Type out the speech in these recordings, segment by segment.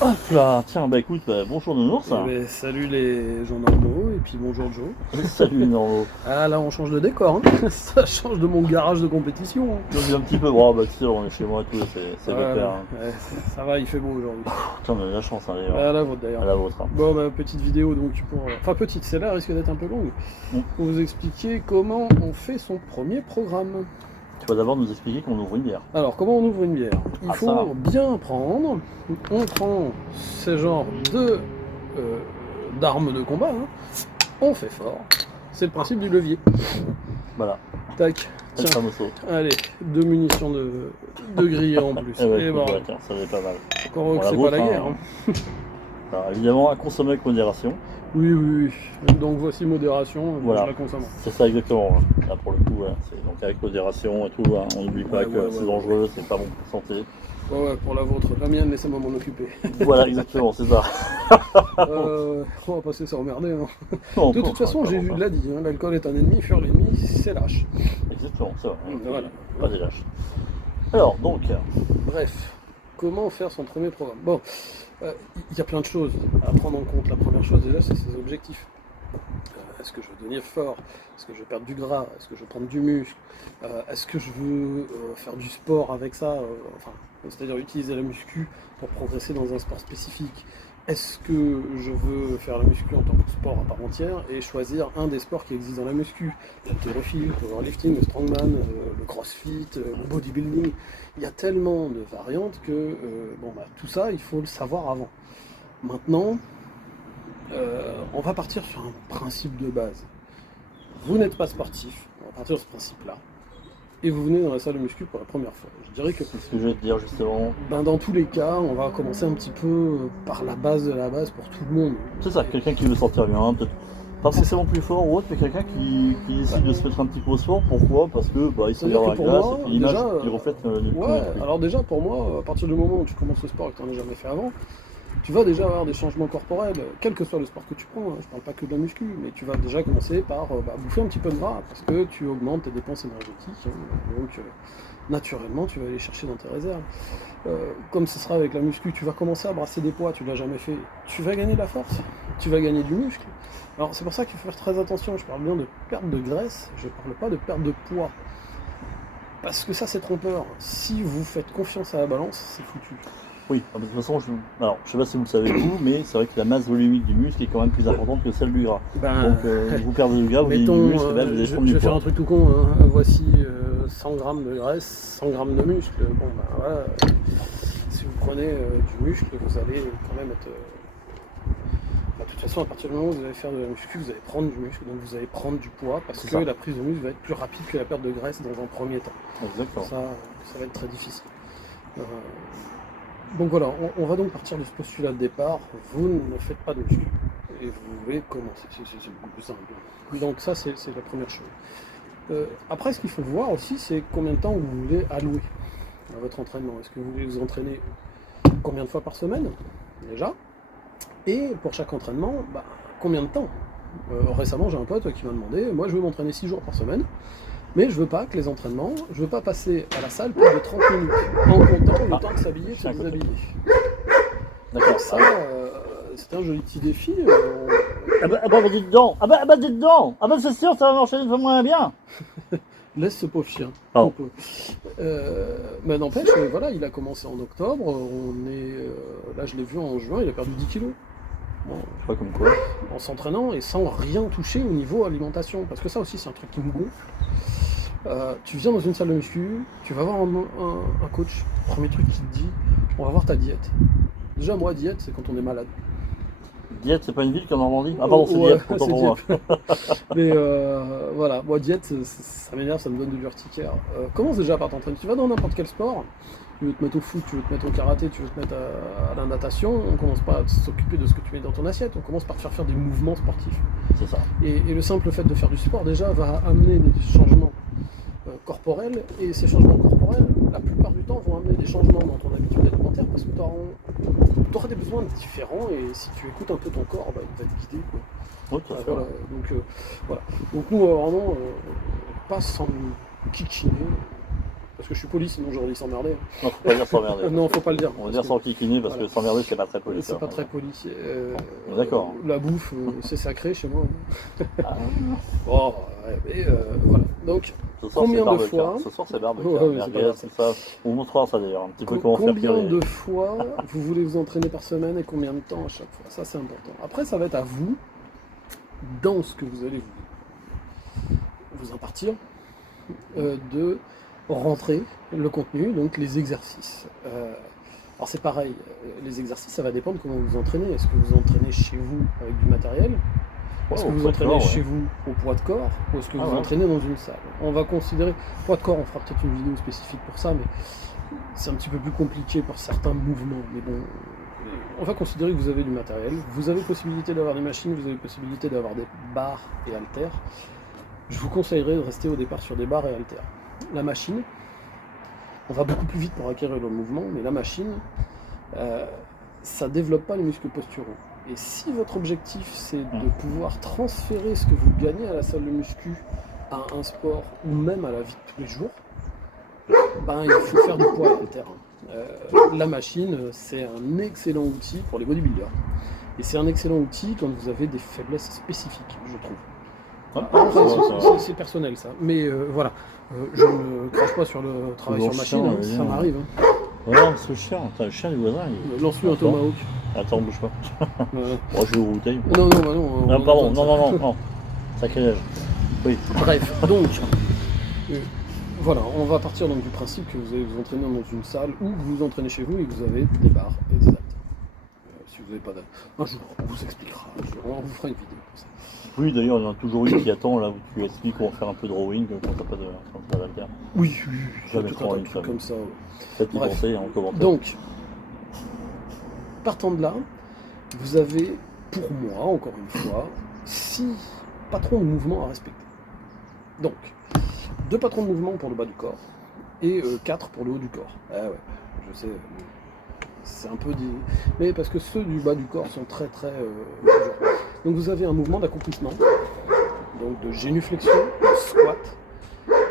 Hop là, tiens, bah écoute, bonjour Nounours. Eh ben, salut les gens normaux et puis bonjour Joe. Salut Normo. Ah là on change de décor, hein. Ça change de mon garage de compétition, hein. Je vis un petit peu, bon, bah tu sais, on est chez moi et tout, c'est Voilà, pépère. Hein. ouais, ça va, il fait beau aujourd'hui. Putain, on a de la chance, hein, d'ailleurs. Ah la vôtre d'ailleurs. À la vôtre. Hein. Bon bah petite vidéo donc pour... Enfin petite, celle-là risque d'être un peu longue. Mm. Pour vous expliquer comment on fait son premier programme. Tu vas d'abord nous expliquer qu'on ouvre une bière. Alors comment on ouvre une bière? Il Ah, faut ça. bien prendre, on prend ce genre de d'armes de combat, hein. On fait fort. C'est le principe du levier. Voilà, Tac, c'est le tiens. fameux saut. Allez, 2 munitions de grillé en plus. Eh ouais, Et écoute, bon, ouais, tiens, ça va être pas mal. encore Bon, que la c'est pas vôtre, la hein. guerre, hein. Alors, évidemment, à consommer avec modération. Oui, oui, oui. Donc voici modération, Voilà. je la consomme. C'est ça exactement. Hein. Là, pour le coup, voilà, c'est donc avec modération et tout. Hein. On n'oublie pas Ouais, que ouais, c'est ouais, dangereux, c'est pas bon pour la santé. Ouais, ouais, pour la vôtre. La mienne, laissez-moi m'en occuper. Voilà, exactement, c'est ça. On va passer s'emmerder, hein. Non, De toute façon, j'ai vu de l'a dit, hein, l'alcool est un ennemi, fuir l'ennemi, c'est lâche. Exactement, c'est vrai. Voilà. Pas des lâches. Alors, donc, Bref, comment faire son premier programme? Bon, il y a plein de choses à prendre en compte. La première chose, déjà, c'est ses objectifs. Est-ce que je veux devenir fort? Est-ce que je veux perdre du gras? Est-ce que je veux prendre du muscle? Est-ce que je veux faire du sport avec ça? Enfin, c'est-à-dire utiliser la muscu pour progresser dans un sport spécifique. Est-ce que je veux faire la muscu en tant que sport à part entière et choisir un des sports qui existent dans la muscu? L'haltérophilie, le powerlifting, le strongman, le crossfit, le bodybuilding. Il y a tellement de variantes que bon, bah, tout ça, il faut le savoir avant. Maintenant, on va partir sur un principe de base. Vous n'êtes pas sportif, on va partir de ce principe-là, et vous venez dans la salle de muscu pour la première fois. Je dirais que c'est ce que je vais te dire justement. dans tous les cas, on va commencer un petit peu par la base de la base pour tout le monde. C'est ça, quelqu'un qui veut sortir bien, peut-être pas forcément plus fort ou autre, mais quelqu'un qui décide de se mettre un petit peu au sport. Pourquoi? Parce que bah, il se C'est-à-dire regarde que la pour glace moi, et puis l'image déjà, qui reflète le Ouais, esprit. alors déjà pour moi, à partir du moment où tu commences le sport et que tu n'en as jamais fait avant, tu vas déjà avoir des changements corporels, quel que soit le sport que tu prends, hein, je parle pas que de la muscu, mais tu vas déjà commencer par bouffer un petit peu de gras, parce que tu augmentes tes dépenses énergétiques, hein, donc naturellement tu vas aller chercher dans tes réserves. Comme ce sera avec la muscu, tu vas commencer à brasser des poids, tu l'as jamais fait, tu vas gagner de la force, tu vas gagner du muscle. Alors c'est pour ça qu'il faut faire très attention, je parle bien de perte de graisse, je parle pas de perte de poids. Parce que ça c'est trompeur, si vous faites confiance à la balance, c'est foutu. Oui, de toute façon, alors, je sais pas si vous le savez vous, mais c'est vrai que la masse volumique du muscle est quand même plus importante que celle du gras. Ben, Donc, vous perdez du gras, vous gagnez du mettons, muscle, et ben, vous allez je prendre du vais faire un poids. truc tout con, hein. Voici 100 grammes de graisse, 100 grammes de muscle. Bon, ben voilà, si vous prenez du muscle, vous allez quand même être. De toute façon, à partir du moment où vous allez faire de la muscu, vous allez prendre du muscle, donc vous allez prendre du poids, parce C'est que ça. la prise de muscle va être plus rapide que la perte de graisse dans un premier temps. Exactement. Ça va être très difficile. Euh, donc voilà, on va donc partir de ce postulat de départ, vous ne faites pas de muscu, et vous voulez commencer, c'est beaucoup plus simple. Donc ça, c'est la première chose. Après, ce qu'il faut voir aussi, c'est combien de temps vous voulez allouer à votre entraînement. Est-ce que vous voulez vous entraîner combien de fois par semaine, déjà? Et pour chaque entraînement, bah, combien de temps? Récemment, j'ai un pote qui m'a demandé, moi je veux m'entraîner 6 jours par semaine, mais je veux pas que les entraînements, je veux pas passer à la salle plus de 30 minutes, en comptant le temps de s'habiller et de se déshabiller. D'accord. Ça, c'est un joli petit défi. Ah bah, dites donc. Dites donc. Ah bah, c'est sûr, ça va marcher moins bien. Laisse ce pauvre chien. Oh. On peut. Mais n'empêche, voilà, il a commencé en octobre, là je l'ai vu en juin, il a perdu 10 kilos. Bon, Pas comme quoi. en s'entraînant et sans rien toucher au niveau alimentation. Parce que ça aussi, c'est un truc qui me gonfle. Tu viens dans une salle de muscu, tu vas voir un coach, premier truc qu'il te dit, on va voir ta diète. Déjà, moi, diète, c'est quand on est malade. Dieppe, c'est pas une ville qu'en Normandie? Ah pardon, c'est Ouais, Dieppe, autant c'est pour moi. Dieppe. Mais voilà, moi, diète, ça m'énerve, ça me donne de l'urticaire. Commence déjà par t'entraîner. Tu vas dans n'importe quel sport, tu veux te mettre au foot, tu veux te mettre au karaté, tu veux te mettre à la natation, on commence pas à s'occuper de ce que tu mets dans ton assiette, on commence par faire des mouvements sportifs. C'est ça. Et le simple fait de faire du sport déjà va amener des changements corporels, et ces changements corporels, la plupart du temps, vont amener des changements dans ton habitude alimentaire parce que tu auras des besoins différents, et si tu écoutes un peu ton corps, bah, il va te guider, quoi. Oui, tout à fait. Voilà, donc nous, vraiment, pas sans nous kikiner, parce que je suis poli, sinon j'aurais dit s'emmerder. Non, faut pas dire s'emmerder. Non, faut pas le dire. On va dire s'enquiquiner parce Voilà. que s'emmerder, c'est pas très poli. C'est ça. pas très poli. D'accord. La bouffe, c'est sacré chez moi. Ah, Bon, et voilà. Donc, ce soir, combien c'est de barbecue. fois Ce soir, c'est barbecue. Ouais, ouais, c'est merguez, pas grave. tout ça. On montrera ça d'ailleurs, un petit peu comment faire cuire combien les... de fois vous voulez vous entraîner par semaine et combien de temps à chaque fois? Ça, c'est important. Après, ça va être à vous, dans ce que vous allez vous impartir, de rentrer le contenu, donc les exercices. Alors c'est pareil, les exercices, ça va dépendre comment vous vous entraînez. Est-ce que vous vous entraînez chez vous avec du matériel? Est-ce que au vous poids de entraînez corps, chez vous au poids de corps? Ou est-ce que Ah vous ouais. entraînez dans une salle? On va considérer, poids de corps, on fera peut-être une vidéo spécifique pour ça, mais c'est un petit peu plus compliqué pour certains mouvements. Mais bon, on va considérer que vous avez du matériel, vous avez possibilité d'avoir des machines, vous avez possibilité d'avoir des barres et haltères. Je vous conseillerais de rester au départ sur des barres et haltères. La machine, on va beaucoup plus vite pour acquérir le mouvement, mais la machine, ça développe pas les muscles posturaux. Et si votre objectif c'est de pouvoir transférer ce que vous gagnez à la salle de muscu à un sport ou même à la vie de tous les jours, ben, il faut faire du poids à haltères. La machine, c'est un excellent outil pour les bodybuilders. Et c'est un excellent outil quand vous avez des faiblesses spécifiques, je trouve. C'est personnel ça, mais voilà, je ne crache pas sur le travail Toujours sur machine, chiant, ça m'arrive. Voilà, ce chien, t'as le chien du voisin. Lance-lui un tomahawk. Attends, bouge pas. Euh, Moi, je vais aux bouteilles. non, non, bah non. Ah, pardon, non. Sacrilège. Oui. Bref, donc, voilà, on va partir donc du principe que vous allez vous entraîner dans une salle ou que vous vous entraînez chez vous et que vous avez des barres et des haltères. Si vous n'avez pas d'haltères, un jour, on vous expliquera, on vous fera une vidéo pour ça. Oui, d'ailleurs, il y en a toujours une qui attend là où tu expliques comment faire un peu de rowing quand t'as pas d'haltère. Oui, Jamais tout trop un une truc femme. comme ça. Ouais. Faites y Bref. penser en commentaire. Donc, partant de là, vous avez, pour moi, encore une fois, 6 patrons de mouvement à respecter. Donc, 2 patrons de mouvement pour le bas du corps et 4 pour le haut du corps. Ah ouais, je sais, c'est un peu dit, mais parce que ceux du bas du corps sont très durs. Donc vous avez un mouvement d'accomplissement, donc de génuflexion, de squat.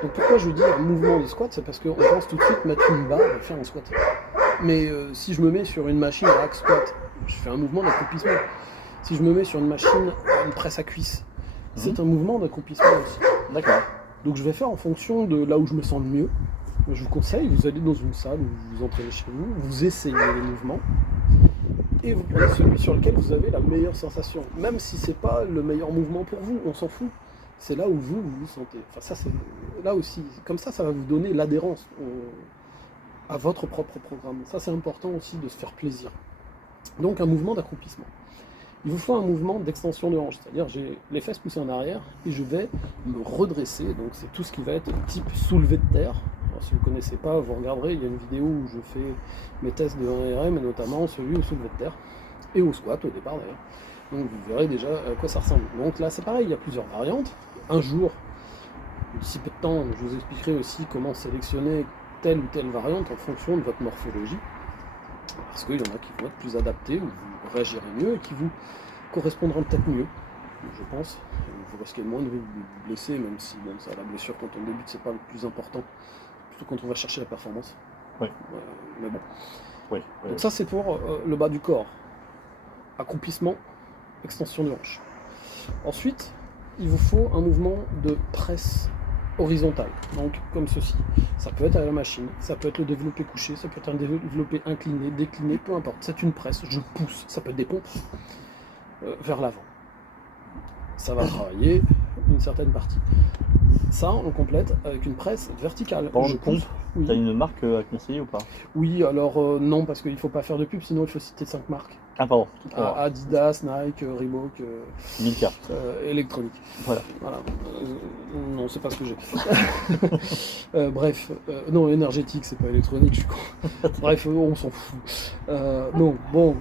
Donc pourquoi je dis un mouvement de squat, c'est parce qu'on pense tout de suite mettre une barre et faire un squat. Mais si je me mets sur une machine à hack squat, je fais un mouvement d'accomplissement. Si je me mets sur une machine à une presse à cuisse, c'est un mouvement d'accomplissement aussi. D'accord. Donc je vais faire en fonction de là où je me sens le mieux. Je vous conseille, vous allez dans une salle où vous vous entraînez chez vous, vous essayez les mouvements, et vous prenez celui sur lequel vous avez la meilleure sensation. Même si c'est pas le meilleur mouvement pour vous, on s'en fout. C'est là où vous vous sentez. Enfin ça c'est là aussi. Comme ça va vous donner l'adhérence à votre propre programme. Ça c'est important aussi de se faire plaisir. Donc un mouvement d'accomplissement. Il vous faut un mouvement d'extension de hanche, c'est-à-dire j'ai les fesses poussées en arrière et je vais me redresser. Donc c'est tout ce qui va être type soulevé de terre. Alors, si vous ne connaissez pas, vous regarderez, il y a une vidéo où je fais mes tests de 1RM et notamment celui au soulevé de terre et au squat au départ d'ailleurs. Donc vous verrez déjà à quoi ça ressemble. Donc là c'est pareil, il y a plusieurs variantes. Un jour, d'ici peu de temps, je vous expliquerai aussi comment sélectionner telle ou telle variante en fonction de votre morphologie. Parce qu'il y en a qui vont être plus adaptés, où vous réagirez mieux et qui vous correspondront peut-être mieux, je pense. Vous risquez moins de vous blesser, même si bon, ça, la blessure quand on débute, c'est pas le plus important. Plutôt quand on va chercher la performance. Oui. Mais bon. Oui. Donc ça c'est pour le bas du corps. Accomplissement, extension de hanche. Ensuite, il vous faut un mouvement de presse horizontale, donc comme ceci. Ça peut être à la machine, ça peut être le développé couché, ça peut être un développé incliné, décliné, peu importe. C'est une presse, je pousse, ça peut être des pompes vers l'avant. Ça va travailler une certaine partie. Ça, on complète avec une presse verticale. Pendant Je le compte, pousse. Oui. t'as une marque à conseiller ou pas? Oui, alors non, parce qu'il ne faut pas faire de pub, sinon il faut citer 5 marques. Ah pardon. Adidas, Nike, Reebok, Milka. électronique. Voilà. Non, c'est pas ce que j'ai. Bref, non, énergétique, c'est pas électronique, je suis con. Bref, on s'en fout. Non, bon,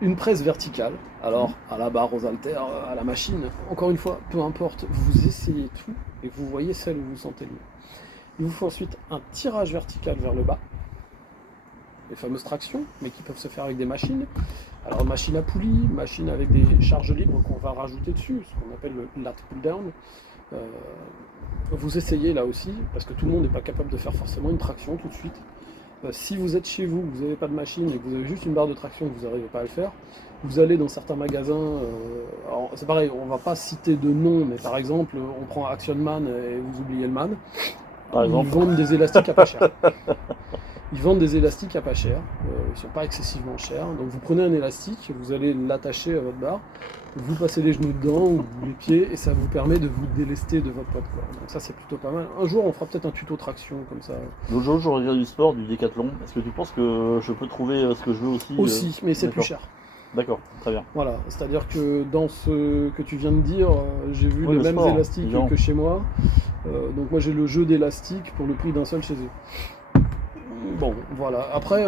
une presse verticale. Alors, à la barre, aux haltères, à la machine, encore une fois, peu importe, vous essayez tout et vous voyez celle où vous sentez le mieux. Il vous faut ensuite un tirage vertical vers le bas, les fameuses tractions, mais qui peuvent se faire avec des machines. Alors machine à poulie, machine avec des charges libres qu'on va rajouter dessus, ce qu'on appelle le lat pull down, Vous essayez là aussi, parce que tout le monde n'est pas capable de faire forcément une traction tout de suite. Si vous êtes chez vous, vous n'avez pas de machine et que vous avez juste une barre de traction, que vous n'arrivez pas à le faire, vous allez dans certains magasins, alors c'est pareil, on ne va pas citer de nom, mais par exemple, on prend Action Man et vous oubliez le man. Par Ils exemple. vendent des élastiques à pas cher. Ils vendent des élastiques à pas cher, ils ne sont pas excessivement chers. Donc vous prenez un élastique, vous allez l'attacher à votre barre, vous passez les genoux dedans ou les pieds et ça vous permet de vous délester de votre poids de corps. Donc ça c'est plutôt pas mal. Un jour on fera peut-être un tuto traction comme ça. L'autre jour, je regarde du sport, du décathlon. Est-ce que tu penses que je peux trouver ce que je veux aussi Aussi, mais c'est plus d'accord. cher. D'accord, très bien. Voilà, c'est-à-dire que dans ce que tu viens de dire, j'ai vu Oui, les le mêmes sport, élastiques évidemment. que chez moi. Donc moi j'ai le jeu d'élastique pour le prix d'un seul chez eux. Bon, voilà. Après,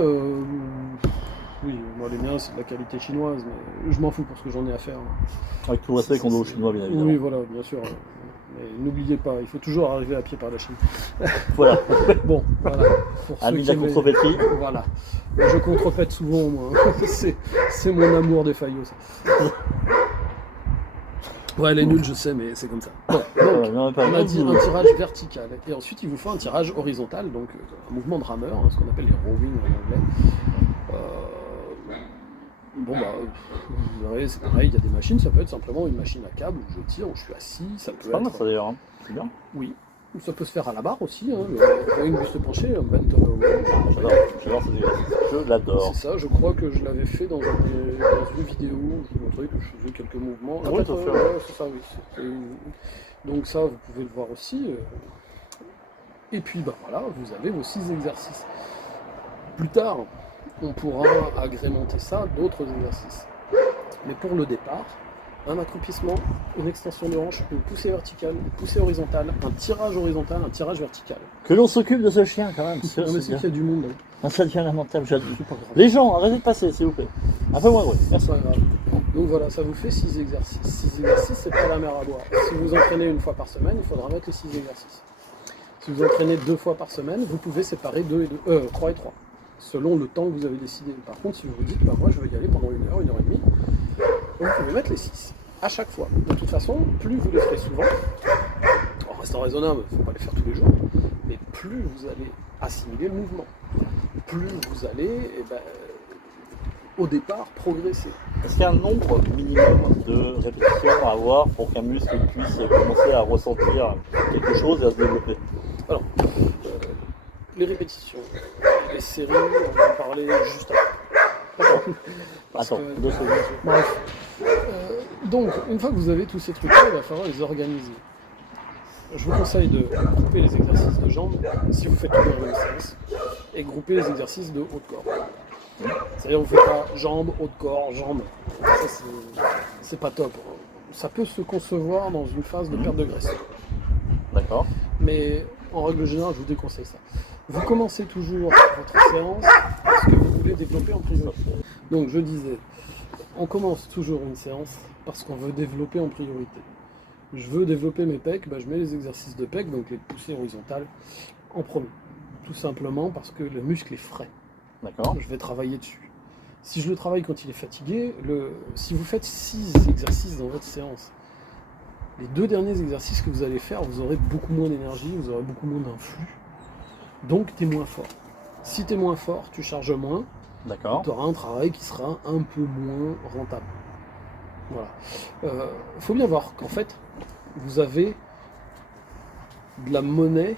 oui, moi les miens c'est de la qualité chinoise, mais je m'en fous pour ce que j'en ai à faire. Avec tout le respect qu'on doit aux Chinois, bien évidemment. Oui, voilà, bien sûr. Mais n'oubliez pas, il faut toujours arriver à pied par la Chine. Voilà, Bon, voilà. Pour ceux ami de qui la aiment- contrepétrie. Voilà. Mais je contrepète souvent, moi. C'est mon amour des faillots, ça. Ouais, elle est nulle, je sais, mais c'est comme ça. Bon, donc, Non, pas on a mal, dit vous- un tirage vertical. Et ensuite, il vous faut un tirage horizontal, donc un mouvement de rameur, hein, ce qu'on appelle les rowing en anglais. Bon, bah, vous verrez, c'est pareil, il y a des machines, ça peut être simplement une machine à câble où je tire, où je suis assis, ça peut C'est pas mal être. ça d'ailleurs, hein. C'est bien. Oui, ça peut se faire à la barre aussi, hein, le rowing buste penché, un bent over row. J'adore ces exercices. Je l'adore. C'est ça, je crois que je l'avais fait dans une vidéo où je vous montrais que je faisais quelques mouvements. Ah oui, tout à fait, ouais. Ouais, c'est ça, oui. Donc ça, vous pouvez le voir aussi. Et puis, bah voilà, vous avez vos 6 exercices. Plus tard, on pourra agrémenter ça d'autres exercices. Mais pour le départ, un accroupissement, une extension de hanche, une poussée verticale, une poussée horizontale, un tirage horizontal, un tirage vertical. Que l'on s'occupe de ce chien quand même. Non, mais c'est qu'il y a du monde. Ça devient lamentable, j'adore. C'est pas grave. Les gens, arrêtez de passer, s'il vous plaît. Un peu moins de bruit. C'est pas grave. Donc voilà, ça vous fait 6 exercices. 6 exercices, c'est pas la mer à boire. Si vous entraînez une fois par semaine, il faudra mettre les 6 exercices. Si vous entraînez 2 fois par semaine, vous pouvez séparer 3 et 3, selon le temps que vous avez décidé. Par contre, si vous vous dites, bah, moi je veux y aller pendant 1 heure et demie, vous pouvez mettre les 6 à chaque fois. De toute façon, plus vous les ferez souvent, en restant raisonnable, il ne faut pas les faire tous les jours, mais plus vous allez assimiler le mouvement, plus vous allez, au départ, progresser. Est-ce qu'il y a un nombre minimum de répétitions à avoir pour qu'un muscle puisse commencer à ressentir quelque chose et à se développer? Alors, les répétitions, les séries, on va en parler juste après. Parce Attends, que- 2 secondes. Bref. Donc, une fois que vous avez tous ces trucs-là, il va falloir les organiser. Je vous conseille de grouper les exercices de jambes, si vous faites tout dans la même séance, et grouper les exercices de haut de corps. C'est-à-dire, vous ne faites pas jambes, haut de corps, jambes. Ça, c'est pas top. Ça peut se concevoir dans une phase de perte de graisse. D'accord. Mais en règle générale, je vous déconseille ça. Vous commencez toujours votre séance parce que vous voulez développer en priorité. Donc je disais, on commence toujours une séance parce qu'on veut développer en priorité. Je veux développer mes pecs, bah, je mets les exercices de pecs, donc les poussées horizontales, en premier. Tout simplement parce que le muscle est frais. D'accord. Je vais travailler dessus. Si je le travaille quand il est fatigué, si vous faites 6 exercices dans votre séance, les 2 derniers exercices que vous allez faire, vous aurez beaucoup moins d'énergie, vous aurez beaucoup moins d'influx, donc tu es moins fort. Si tu es moins fort, tu charges moins, D'accord. tu auras un travail qui sera un peu moins rentable. Voilà. Faut bien voir qu'en fait, vous avez de la monnaie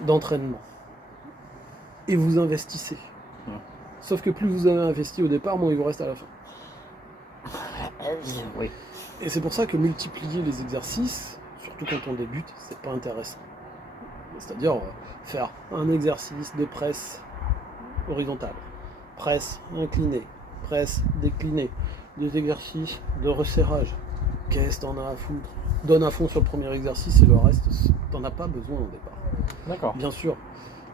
d'entraînement. Et vous investissez. Sauf que plus vous avez investi au départ, moins il vous reste à la fin. Oui. Et c'est pour ça que multiplier les exercices, surtout quand on débute, c'est pas intéressant. C'est-à-dire faire un exercice de presse horizontale, presse inclinée, presse déclinée, des exercices de resserrage. Qu'est-ce que t'en as à foutre? Donne à fond sur le premier exercice et le reste, t'en as pas besoin au départ. D'accord. Bien sûr,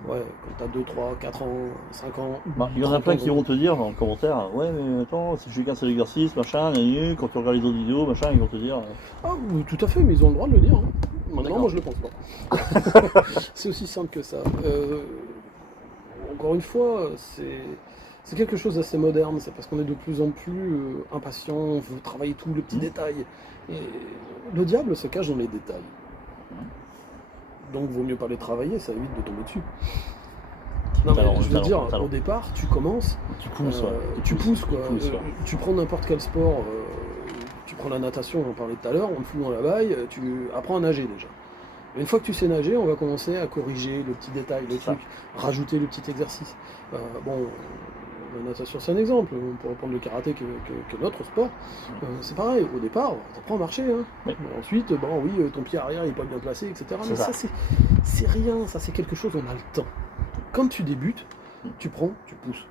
ouais, quand t'as 2, 3, 4 ans, 5 ans... Bah, il y en a 30 plein ans, qui vont te dire dans le commentaire, ouais mais attends, si je fais qu'un seul exercice, machin, quand tu regardes les autres vidéos, machin, ils vont te dire... Ah, tout à fait, mais ils ont le droit de le dire. Hein. Maintenant, D'accord. moi, je le pense pas. C'est aussi simple que ça. Encore une fois, c'est quelque chose d'assez moderne. C'est parce qu'on est de plus en plus impatient, on veut travailler tout le petit détail. Et le diable se cache dans les détails. Donc vaut mieux pas les travailler, ça évite de tomber dessus. Non mais Talent, je veux talent, dire, talent. au départ, tu commences, Tu pousses, ouais. tu pousses quoi. Tu pousses, ouais. Tu prends n'importe quel sport, tu prends la natation, on en parlait tout à l'heure, on te fout dans la baille, tu apprends à nager déjà. Une fois que tu sais nager, on va commencer à corriger le petit détail, le C'est ça. truc, rajouter le petit exercice. Bon, la natation c'est un exemple, on pourrait prendre le karaté qui est notre sport. C'est pareil, au départ, t'apprends à marcher. Hein. Oui. Ensuite, bon oui, ton pied arrière il est pas bien placé, etc. C'est Mais ça. ça c'est rien, ça c'est quelque chose, on a le temps. Quand tu débutes, tu prends, tu pousses.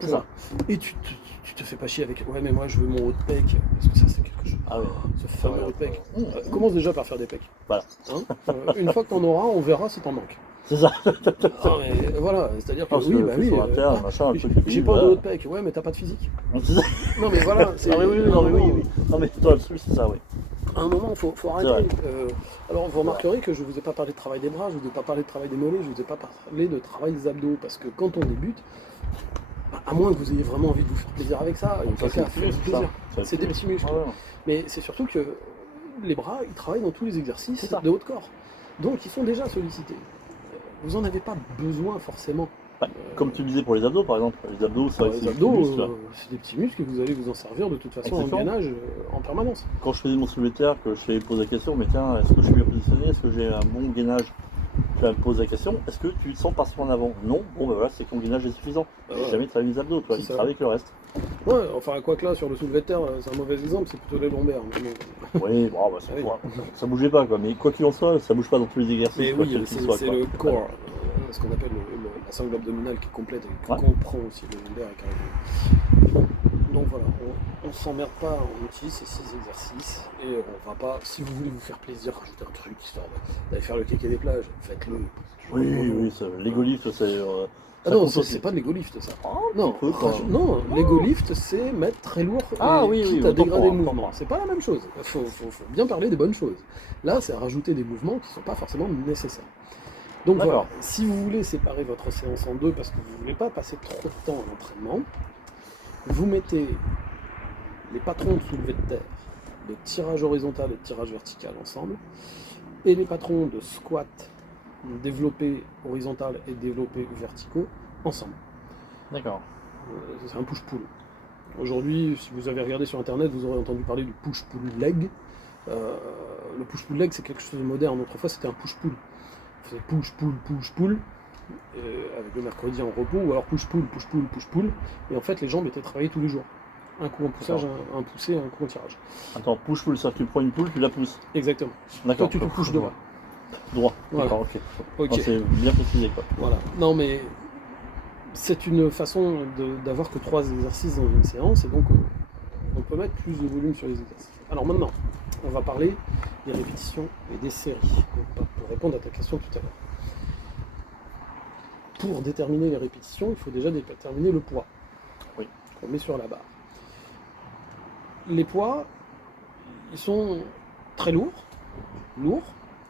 C'est Point. ça. Et tu te fais pas chier avec ouais mais moi je veux mon haut de pec, parce que ça c'est quelque chose. Ah ouais. Ce fameux Ouais. haut de pec. Commence déjà par faire des pecs. Voilà. Hein une fois que t'en auras, on verra si t'en manques. C'est ça. Ah, mais voilà, c'est-à-dire que Parce oui, que bah faut oui. sur la terre, machin, un truc. J'ai pas de haut de pec, ouais mais t'as pas de physique. C'est ça. Non mais voilà, Ah mais oui, non mais oui. Non mais toi là-dessus, c'est ça, oui. À un moment, faut C'est arrêter. vrai. Alors vous remarquerez que je vous ai pas parlé de travail des bras, je vous ai pas parlé de travail des mollets, je vous ai pas parlé de travail des abdos, parce que quand on débute, à moins que vous ayez vraiment envie de vous faire plaisir avec ça, il y a Ça, quelqu'un à c'est faire le du muscle, ça. plaisir. C'est des petits muscles. Ouais, ouais. Mais c'est surtout que les bras, ils travaillent dans tous les exercices C'est ça. de haut de corps. Donc ils sont déjà sollicités. Vous n'en avez pas besoin forcément. Ouais, comme tu disais pour les abdos par exemple, les abdos c'est vrai que Les c'est des abdos, muscles. c'est des petits muscles et vous allez vous en servir de toute façon en Exactement. gainage en permanence. Quand je faisais mon soulevé de terre, que je t'avais posé la question, mais tiens, est-ce que je suis bien positionné, est-ce que j'ai un bon gainage? Tu vas me poser la question, est-ce que tu te sens partir en avant? Non, bon ben voilà, c'est que ton gainage est suffisant. Ah J'ai ouais. jamais travaillé les abdos, toi, C'est il ça. travaille avec le reste. Ouais, enfin quoi que là sur le soulevé de terre, c'est un mauvais exemple, c'est plutôt les lombaires. Mais bon. Oui, bon, bah, Oui. ça bougeait pas quoi, mais quoi qu'il en soit, ça bouge pas dans tous les exercices. Mais quoi, oui, quel qu'il soit, c'est quoi. le corps, ce qu'on appelle la sangle abdominale qui est complète et qui Ouais. comprend aussi le lombaire et carré. Donc voilà, on s'emmerde pas, on utilise ces exercices et on va pas, si vous voulez vous faire plaisir, rajouter un truc histoire d'aller faire le kéké des plages, faites-le. Oui, l'ego lift, c'est. Ah non, c'est pas de l'ego lift ça. Non, peu, quand même. non, l'ego lift c'est mettre très lourd Ah et oui, quitte oui, à dégrader le autant mouvement. pour. C'est pas la même chose. Faut bien parler des bonnes choses. Là, c'est rajouter des mouvements qui sont pas forcément nécessaires. Donc D'accord. voilà, si vous voulez séparer votre séance en deux parce que vous voulez pas passer trop de temps à l'entraînement, vous mettez les patrons de soulevé de terre, de tirage horizontal et de tirage vertical ensemble, et les patrons de squat, développé horizontal et développé verticaux ensemble. D'accord. C'est un push-pull. Aujourd'hui, si vous avez regardé sur internet, vous aurez entendu parler du push-pull leg. Le push-pull leg, c'est quelque chose de moderne. Autrefois, c'était un push-pull. On faisait push-pull, push-pull, avec le mercredi en repos, ou alors push-pull, push-pull, push-pull. Et en fait, les jambes étaient travaillées tous les jours. Un coup en poussage, un poussé, un coup en tirage. Attends, push-pull, ça, tu prends une poule, tu la pousses. Exactement. D'accord. Toi, tu te pushes droit. Droit. Voilà. D'accord, ok. Ok. Non, c'est bien précisé quoi. Voilà. Non, mais c'est une façon d'avoir que 3 exercices dans une séance, et donc on peut mettre plus de volume sur les exercices. Alors maintenant, on va parler des répétitions et des séries, pour répondre à ta question tout à l'heure. Pour déterminer les répétitions, il faut déjà déterminer le poids Oui. qu'on met sur la barre. Les poids, ils sont très lourds,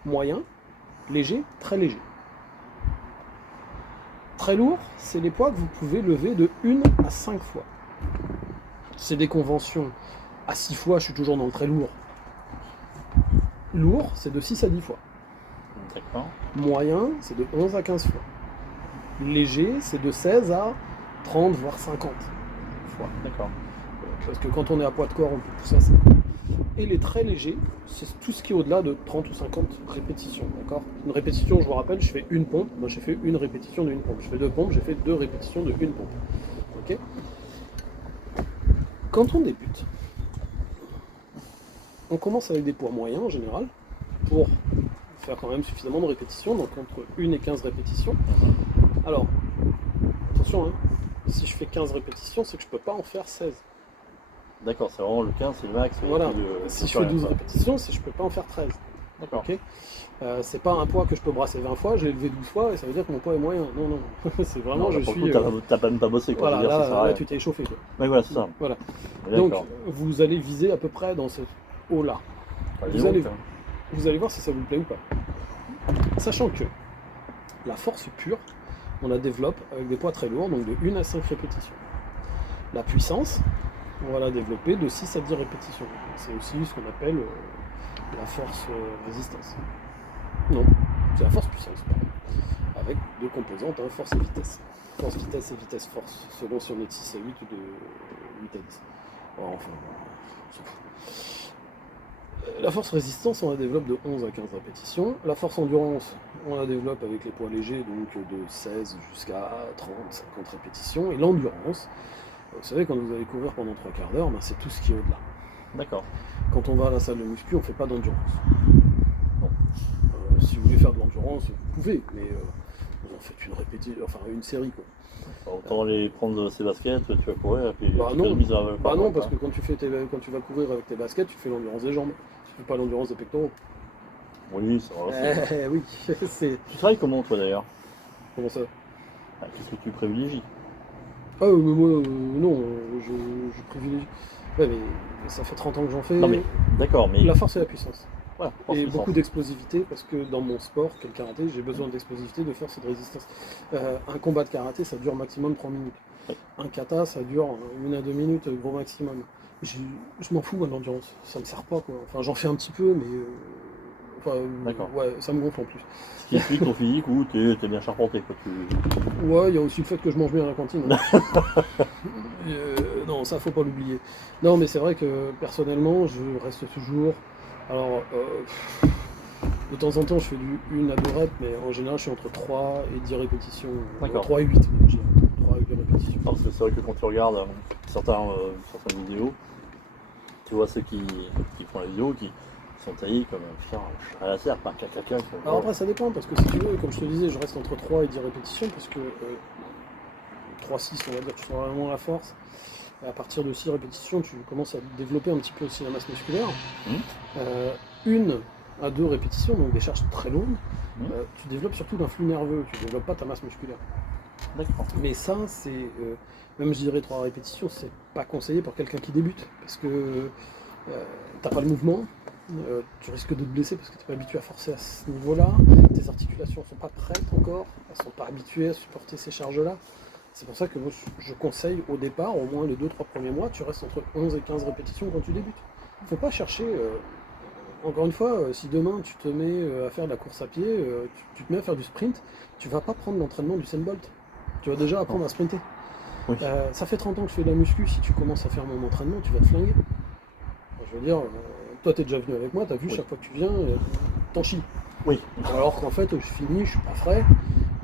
moyens, légers, très légers. Très lourd, c'est les poids que vous pouvez lever de 1 à 5 fois. C'est des conventions. À 6 fois, je suis toujours dans le très lourd. Lourd, c'est de 6 à 10 fois. D'accord. Moyen, c'est de 11 à 15 fois. Léger, c'est de 16 à 30, voire 50 fois. D'accord. Parce que quand on est à poids de corps, on peut pousser à 50. Et les très légers, c'est tout ce qui est au-delà de 30 ou 50 répétitions. D'accord ? Une répétition, je vous rappelle, je fais une pompe. Moi, j'ai fait une répétition d'une pompe. Je fais 2 pompes, j'ai fait 2 répétitions de une pompe. Ok ? Quand on débute, on commence avec des poids moyens en général, pour faire quand même suffisamment de répétitions, donc entre 1 et 15 répétitions. Alors, attention, hein, si je fais 15 répétitions, c'est que je ne peux pas en faire 16. D'accord, c'est vraiment le 15, c'est le max. et Voilà, puis si je fais 12 répétitions, c'est que je ne peux pas en faire 13. D'accord. Ok. C'est pas un poids que je peux brasser 20 fois, je l'ai levé 12 fois et ça veut dire que mon poids est moyen. Non, non, c'est vraiment, Non, là, je pour suis... le coup, t'as même pas bossé quoi. voilà, Je veux dire, ça sert à là rien. tu t'es échauffé. Quoi. Ouais, voilà, c'est ça. Voilà. Ouais, Donc, d'accord. vous allez viser à peu près dans ce haut-là. Enfin, vous dis allez- donc, Vous allez voir si ça vous plaît ou pas. Sachant que la force pure, on la développe avec des poids très lourds, donc de 1 à 5 répétitions. La puissance, on va la développer de 6 à 10 répétitions. C'est aussi ce qu'on appelle la force résistance. Non, C'est la force-puissance, avec deux composantes, hein, force et vitesse. Force-vitesse et vitesse-force, selon si on est de 6 à 8 ou de 8 à 10. Alors, enfin, on s'en fout. La force-résistance, on la développe de 11 à 15 répétitions. La force-endurance, on la développe avec les poids légers, donc de 16 jusqu'à 30, 50 répétitions. Et l'endurance, vous savez, quand vous allez courir pendant 3 quarts d'heure, ben, c'est tout ce qui est au-delà. D'accord. Quand on va à la salle de muscu, on ne fait pas d'endurance. Bon. Si vous voulez faire de l'endurance, vous pouvez, mais vous en faites une répétition, enfin une série, quoi. Autant aller prendre ses baskets, tu vas courir, et puis Bah tu non. économises Bah non, parce que quand tu vas courir avec tes baskets, tu fais l'endurance des jambes. Tu fais pas l'endurance des pectoraux. Oui, c'est vrai. Oui, c'est... Tu travailles comment, toi, d'ailleurs? Comment ça? Qu'est-ce que tu privilégies? Ah, mais moi, non, je privilégie. Ouais, mais ça fait 30 ans que j'en fais. Non, mais d'accord, mais. La force et la puissance. Voilà, Et force-puissance. beaucoup d'explosivité, parce que dans mon sport, qui est le karaté, j'ai besoin d'explosivité, de force et de résistance. Un combat de karaté, ça dure maximum 3 minutes. Oui. Un kata, ça dure 1 à 2 minutes, gros maximum. Je m'en fous, moi, de l'endurance. Ça me sert pas, quoi. Enfin, j'en fais un petit peu, mais... D'accord. Ouais, ça me gonfle en plus. Ce qui explique ton physique où t'es bien charpenté, quoi. Ouais, il y a aussi le fait que je mange bien à la cantine. Hein. Non, ça, faut pas l'oublier. Non, mais c'est vrai que, personnellement, je reste toujours... Alors, de temps en temps, je fais du 1 à 2 reps, mais en général, je suis entre 3 et 10 répétitions. D'accord. 3 et 8, même, je dirais. 3 et 8 répétitions. Parce que c'est vrai que quand tu regardes certaines vidéos, tu vois ceux qui font la vidéo, qui sont taillés comme putain, à la serre, pas caca. Alors après, ça dépend, parce que si tu veux, comme je te disais, je reste entre 3 et 10 répétitions, parce que 3-6, on va dire, tu sens vraiment la force. Et à partir de 6 répétitions, tu commences à développer un petit peu aussi la masse musculaire. 1 à 2 répétitions, donc des charges très lourdes, tu développes surtout l'influx nerveux, tu ne développes pas ta masse musculaire. D'accord. Mais ça, c'est, même je dirais 3 répétitions, c'est pas conseillé pour quelqu'un qui débute, parce que t'as pas le mouvement, tu risques de te blesser parce que tu n'es pas habitué à forcer à ce niveau-là, tes articulations ne sont pas prêtes encore, elles ne sont pas habituées à supporter ces charges-là. C'est pour ça que moi, je conseille au départ, au moins les 2-3 premiers mois, tu restes entre 11 et 15 répétitions quand tu débutes. Il ne faut pas chercher, encore une fois, si demain tu te mets à faire de la course à pied, tu te mets à faire du sprint, tu ne vas pas prendre l'entraînement du Usain Bolt. Tu vas déjà apprendre à sprinter. Oui. Ça fait 30 ans que je fais de la muscu, si tu commences à faire mon entraînement, tu vas te flinguer. Je veux dire, toi tu es déjà venu avec moi, tu as vu, Oui. chaque fois que tu viens, t'en chies. Oui. Alors qu'en fait, je finis, je suis pas frais,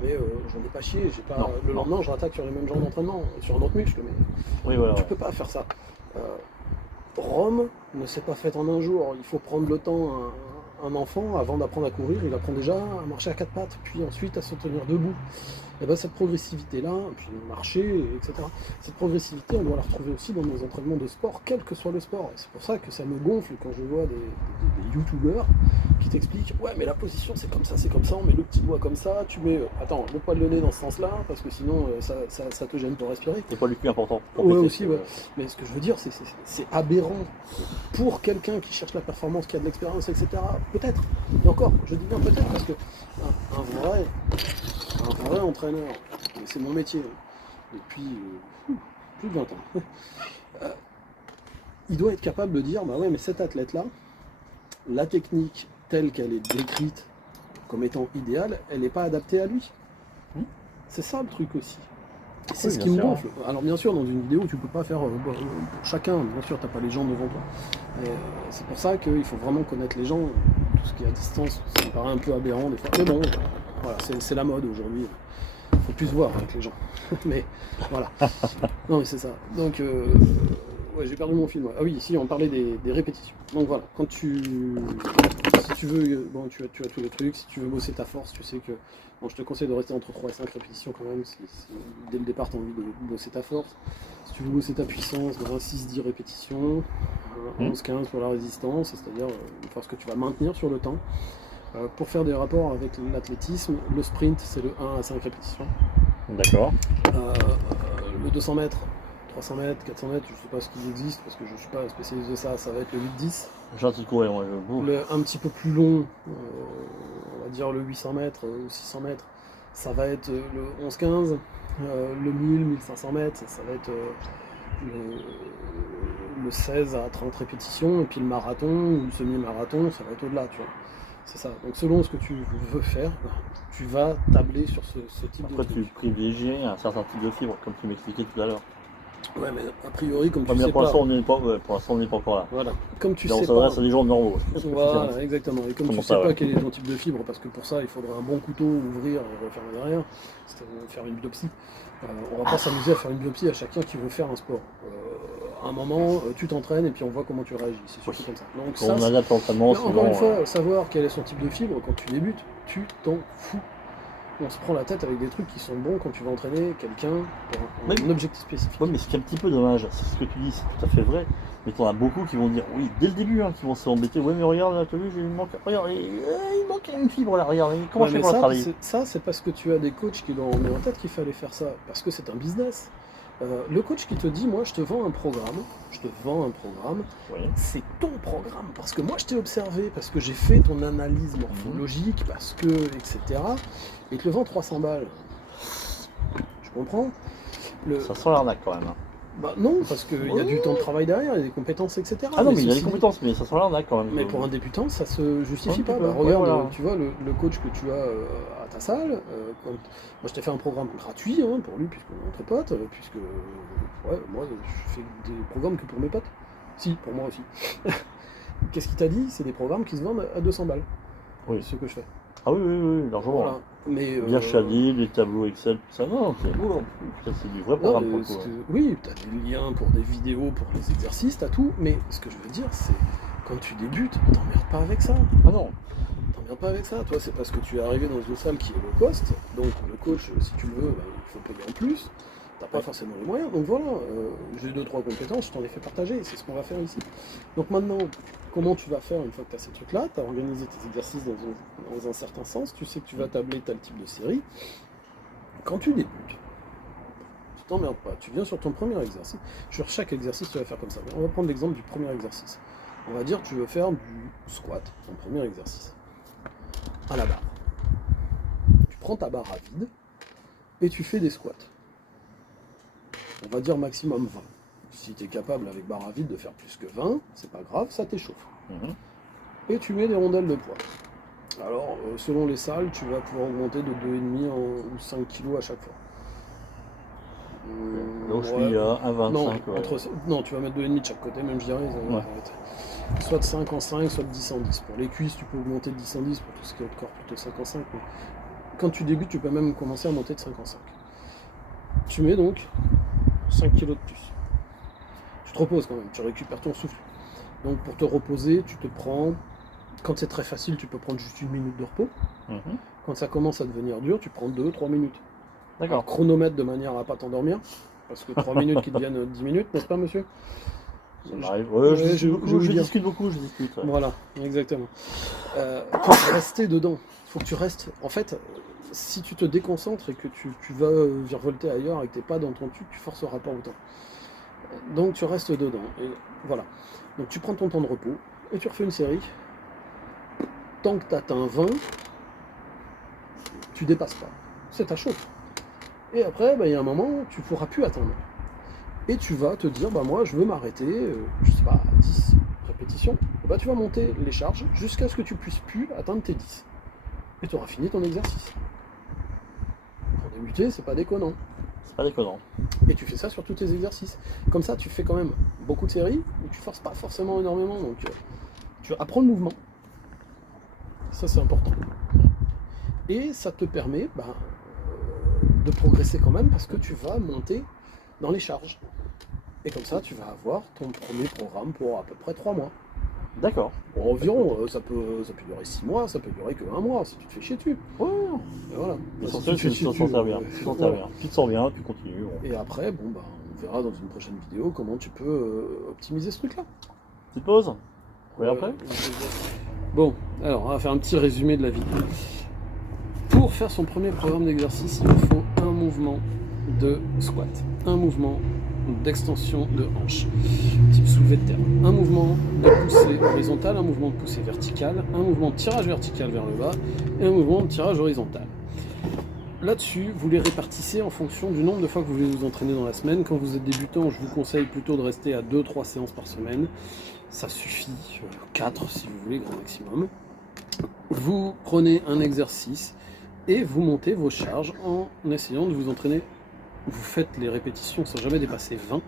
mais j'en ai pas chié, j'ai pas... Non. le lendemain je rattaque sur les mêmes genres d'entraînement, sur un autre muscle, mais Oui, voilà. tu peux pas faire ça. Rome ne s'est pas faite en un jour, il faut prendre le temps. Un enfant, avant d'apprendre à courir, il apprend déjà à marcher à 4 pattes, puis ensuite à se tenir debout. Et bien cette progressivité-là, puis marcher, etc., cette progressivité, on doit la retrouver aussi dans nos entraînements de sport, quel que soit le sport. Et c'est pour ça que ça me gonfle quand je vois des youtubeurs qui t'expliquent « Ouais, mais la position c'est comme ça, on met le petit doigt comme ça, tu mets, attends, le poil de nez dans ce sens-là, parce que sinon ça te gêne pour respirer. » C'est pas le cul important. Ouais, aussi, ouais. Mais ce que je veux dire, c'est aberrant pour quelqu'un qui cherche la performance, qui a de l'expérience, etc. Peut-être. Et encore, je dis bien peut-être parce que un vrai entraîneur, c'est mon métier depuis plus de 20 ans. Il doit être capable de dire, bah ouais, mais cet athlète-là, la technique telle qu'elle est décrite comme étant idéale, elle n'est pas adaptée à lui. C'est ça le truc aussi. C'est Oui, ce bien qui me sûr. gonfle. Alors bien sûr, dans une vidéo, tu peux pas faire pour chacun. Bien sûr, t'as pas les gens devant toi. C'est pour ça qu'il faut vraiment connaître les gens. Tout ce qui est à distance, ça me paraît un peu aberrant des fois. Mais bon, voilà, c'est la mode aujourd'hui. Faut plus se voir avec les gens. Mais voilà. Non, mais c'est ça. Donc, ouais, j'ai perdu mon film. Ouais. Ah oui, ici, on parlait des répétitions. Donc voilà, si tu veux, bon, tu as tous les trucs. Si tu veux bosser ta force, tu sais que. Bon, je te conseille de rester entre 3 et 5 répétitions quand même, si dès le départ tu as envie de bosser ta force. Si tu veux bosser ta puissance, dans un 6-10 répétitions, 11-15 pour la résistance, c'est-à-dire une force que tu vas maintenir sur le temps. Pour faire des rapports avec l'athlétisme, le sprint c'est le 1 à 5 répétitions. D'accord. Le 200 mètres, 300 mètres, 400 mètres, je ne sais pas ce qu'il existe parce que je ne suis pas spécialiste de ça, ça va être le 8-10. J'ai un petit courir, moi. Un petit peu plus long, on va dire le 800 mètres ou 600 mètres, ça va être le 11-15, le 1000-1500 mètres, ça va être le 16 à 30 répétitions, et puis le marathon ou le semi-marathon, ça va être au-delà, tu vois. C'est ça. Donc selon ce que tu veux faire, tu vas tabler sur ce type Après, de tu truc. privilégies un certain type de fibre, comme tu m'expliquais tout à l'heure. Ouais, mais a priori, comme tu Mais sais pour pas, l'instant, on n'est pas, ouais, pour l'instant, on n'est pas encore là. voilà, comme tu Là, on sais pas, s'adresse à des gens normaux. voilà, exactement. Et comme Comment tu sais ça, pas ouais. quel est ton type de fibre, parce que pour ça, il faudrait un bon couteau, ouvrir et refermer derrière, faire une biopsie. On va pas s'amuser à faire une biopsie à chacun qui veut faire un sport. À un moment, tu t'entraînes et puis on voit comment tu réagis. C'est surtout Oui. comme ça. Donc Quand ça, on adapte l'entraînement, mais encore une souvent. fois, savoir quel est son type de fibre quand tu débutes, tu t'en fous. On se prend la tête avec des trucs qui sont bons quand tu vas entraîner quelqu'un pour un Oui. objectif spécifique. Ouais, mais ce qui est un petit peu dommage, c'est ce que tu dis, c'est tout à fait vrai. Mais t'en as beaucoup qui vont dire, oui, dès le début, qui vont s'embêter. Ouais, mais regarde, là, t'as vu, il manque, regarde, il manque une fibre là, regarde, comment je fais Mais pour la travailler? ça, c'est parce que tu as des coachs qui leur ont mis en tête qu'il fallait faire ça, parce que c'est un business. Le coach qui te dit, moi, je te vends un programme, Oui. c'est ton programme, parce que moi, je t'ai observé, parce que j'ai fait ton analyse morphologique, parce que, etc. Et te le vend 300 balles. Je comprends. Ça sent l'arnaque quand même. Bah non, parce qu'il y a du temps de travail derrière, il y a des compétences, etc. Ah non, mais il y a ceci des compétences, mais ça sent l'arnaque quand même. Mais pour un débutant, ça se justifie Un pas. petit peu, Bah, ouais, regarde, voilà. tu vois, le coach que tu as à ta salle, moi je t'ai fait un programme gratuit pour lui, puisqu'on est entre potes, puisque moi je fais des programmes que pour mes potes. Si, pour moi aussi. Qu'est-ce qu'il t'a dit? C'est des programmes qui se vendent à 200 balles. Oui. Ce que je fais. Ah oui, largement. Voilà. Mais, Bien chalé, les tableaux Excel, tout ça, non, c'est beau en plus. Ça, c'est du vrai non, programme pour le coup. oui, t'as des liens pour des vidéos, pour les exercices, t'as tout. Mais ce que je veux dire, c'est quand tu débutes, t'emmerdes pas avec ça. Ah non, T'emmerdes pas avec ça. Toi, c'est parce que tu es arrivé dans une salle qui est low cost. Donc le coach, si tu le veux, il faut payer en plus. T'as pas forcément les moyens. Donc voilà, j'ai 2-3 compétences, je t'en ai fait partager. C'est ce qu'on va faire ici. Donc maintenant, comment tu vas faire une fois que tu as ces trucs-là? Tu as organisé tes exercices dans un certain sens. Tu sais que tu vas tabler tel type de série. Quand tu débutes, tu t'emmerdes pas. Tu viens sur ton premier exercice. Sur chaque exercice, tu vas faire comme ça. On va prendre l'exemple du premier exercice. On va dire que tu veux faire du squat, ton premier exercice, à la barre. Tu prends ta barre à vide et tu fais des squats. On va dire maximum 20. Si tu es capable avec barre à vide de faire plus que 20, c'est pas grave, ça t'échauffe. Et tu mets des rondelles de poids. Alors, selon les salles, tu vas pouvoir augmenter de 2,5 ou 5 kg à chaque fois. donc je suis à 1,25. Non, Ouais. non, tu vas mettre 2,5 de chaque côté, même je dirais. Ouais. Soit de 5 en 5, soit de 10 en 10. Pour les cuisses, tu peux augmenter de 10 en 10, pour tout ce qui est haut de corps, plutôt 5 en 5. Mais quand tu débutes, tu peux même commencer à monter de 5 en 5. Tu mets donc 5 kg de plus. Tu te reposes quand même, tu récupères ton souffle. Donc pour te reposer, tu te prends, quand c'est très facile, tu peux prendre juste 1 minute de repos. Quand ça commence à devenir dur, tu prends 2-3 minutes. D'accord. Alors, chronomètre de manière à pas t'endormir, parce que 3 minutes qui deviennent 10 minutes, n'est-ce pas monsieur? Ça m'arrive. Ouais, je je discute beaucoup, je discute. Ouais. Voilà, exactement. Pour rester dedans, il faut que tu restes. En fait, si tu te déconcentres et que tu vas virevolter ailleurs et que tu n'es pas dans ton truc, tu forceras pas autant. Donc tu restes dedans. Et voilà. Donc tu prends ton temps de repos et tu refais une série. Tant que tu atteins 20, tu dépasses pas. C'est ta chose. Et après, il y a un moment où tu ne pourras plus attendre. Et tu vas te dire, moi je veux m'arrêter, je sais pas, à 10 répétitions. Et tu vas monter les charges jusqu'à ce que tu puisses plus atteindre tes 10. Et tu auras fini ton exercice. Pour débuter, c'est pas déconnant. C'est pas déconnant. Et tu fais ça sur tous tes exercices. Comme ça, tu fais quand même beaucoup de séries, mais tu forces pas forcément énormément. Donc tu apprends le mouvement. Ça, c'est important. Et ça te permet de progresser quand même parce que tu vas monter dans les charges. Et comme ça, tu vas avoir ton premier programme pour à peu près 3 mois. D'accord. Bon, environ, ça peut durer 6 mois, ça peut durer que 1 mois si tu te fais chier dessus. Ouais. Et voilà. L'essentiel, c'est de s'en servir. Tu t'en sers bien. Tu te sens bien, tu continues. Bon. Et après, on verra dans une prochaine vidéo comment tu peux optimiser ce truc-là. Petite pause. Oui, après. Bon, alors on va faire un petit résumé de la vidéo. Pour faire son premier programme d'exercice, il vous faut un mouvement de squat, un mouvement d'extension de hanche, type soulevé de terre, un mouvement de poussée horizontale, un mouvement de poussée verticale, un mouvement de tirage vertical vers le bas et un mouvement de tirage horizontal. Là-dessus, vous les répartissez en fonction du nombre de fois que vous voulez vous entraîner dans la semaine. Quand vous êtes débutant, je vous conseille plutôt de rester à 2-3 séances par semaine. Ça suffit, 4 si vous voulez, grand maximum. vous prenez un exercice et vous montez vos charges en essayant de vous entraîner. Vous faites les répétitions sans jamais dépasser 20.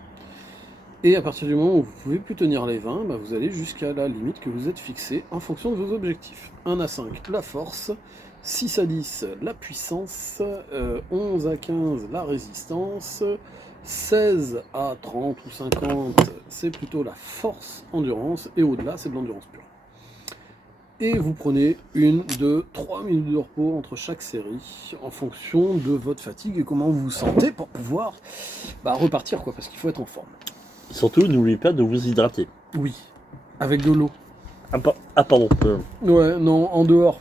Et à partir du moment où vous ne pouvez plus tenir les 20, bah vous allez jusqu'à la limite que vous êtes fixée en fonction de vos objectifs. 1 à 5, la force. 6 à 10, la puissance. 11 à 15, la résistance. 16 à 30 ou 50, c'est plutôt la force endurance. Et au-delà, c'est de l'endurance pure. Et vous prenez 1, 2, 3 minutes de repos entre chaque série en fonction de votre fatigue et comment vous vous sentez pour pouvoir repartir, quoi, parce qu'il faut être en forme. Surtout, n'oubliez pas de vous hydrater. Oui, avec de l'eau. Pardon. Ouais, non, en dehors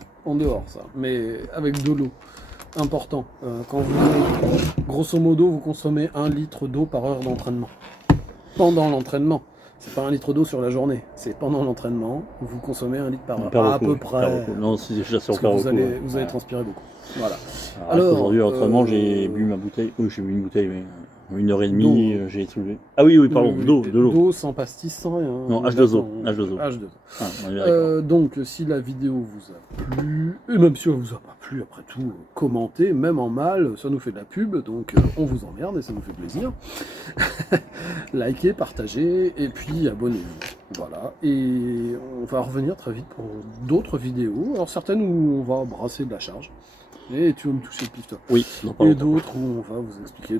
ça, mais avec de l'eau. Important. Quand vous, grosso modo, vous consommez 1 litre d'eau par heure d'entraînement. Pendant l'entraînement. C'est pas 1 litre d'eau sur la journée, c'est pendant l'entraînement, vous consommez 1 litre par heure. À peu près. Non, si déjà c'est Parce que encore vous allez transpirer beaucoup. Voilà. Alors aujourd'hui, à l'entraînement, j'ai bu ma bouteille. Oui, j'ai bu une bouteille, mais 1h30, j'ai soulevé. Ah oui, pardon, de l'eau. D'eau sans pastis, sans rien. Non, H2O. H2O. Ah, on est d'accord. Donc, si la vidéo vous a plu, et même si elle vous a pas plu, après tout, commentez, même en mal, ça nous fait de la pub, donc on vous emmerde et ça nous fait plaisir. Likez, partagez, et puis abonnez-vous. Voilà, et on va revenir très vite pour d'autres vidéos. Alors certaines où on va brasser de la charge. Et tu vas me toucher le pif, toi. Oui, et d'autres où on va vous expliquer 2-3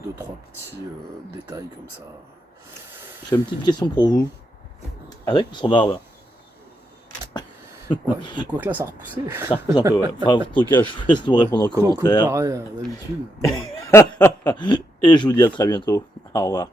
petits détails comme ça. J'ai une petite question pour vous. Avec ou sans barbe? Ouais, quoique là, ça a repoussé. Ça repousse un peu, ouais. Enfin, en tout cas, je vous laisse nous répondre en commentaire. Comparé à d'habitude. Et je vous dis à très bientôt. Au revoir.